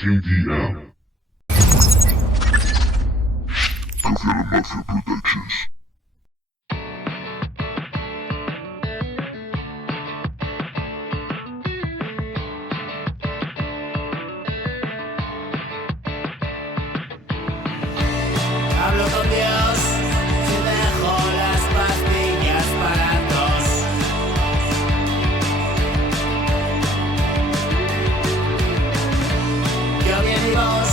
Team DM. Confirm Mafia Productions. Hablo con Dios y dejo las pastillas para tos. Yo bien y vos,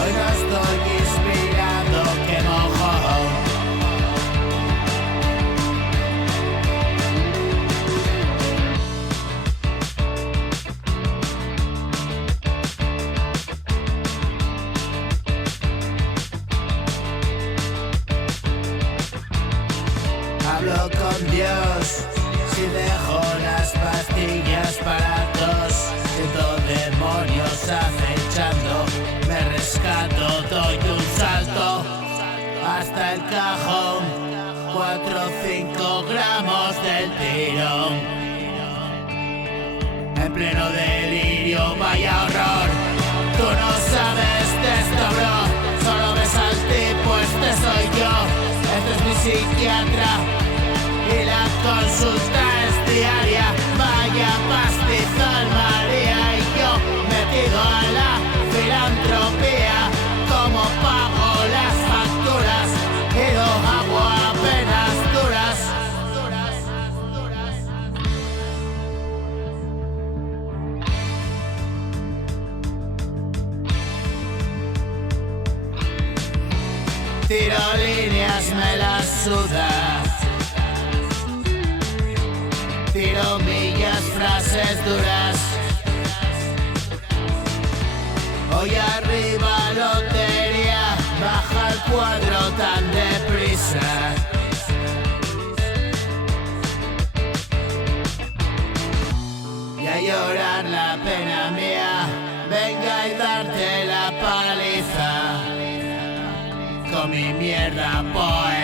hoy no estoy inspirado, que mojón. Hablo con Dios, si dejo las pastillas para tos. Siento demonios acechando, me rescato, doy un salto hasta el cajón, 4 o 5 gramos del tirón. En pleno delirio, vaya horror, tú no sabes de esto, bro. Solo ves al tipo, este soy yo. Este es mi psiquiatra y la consulta es diaria. Vaya pastizal, María, y yo metido a la filantropía. Como pago las facturas y do agua apenas duras. Tiro líneas, me las suda. Tiro millas, frases duras. Hoy arriba lotería, baja el cuadro tan deprisa. Y a llorar la pena mía, venga y darte la paliza con mi mierda poética.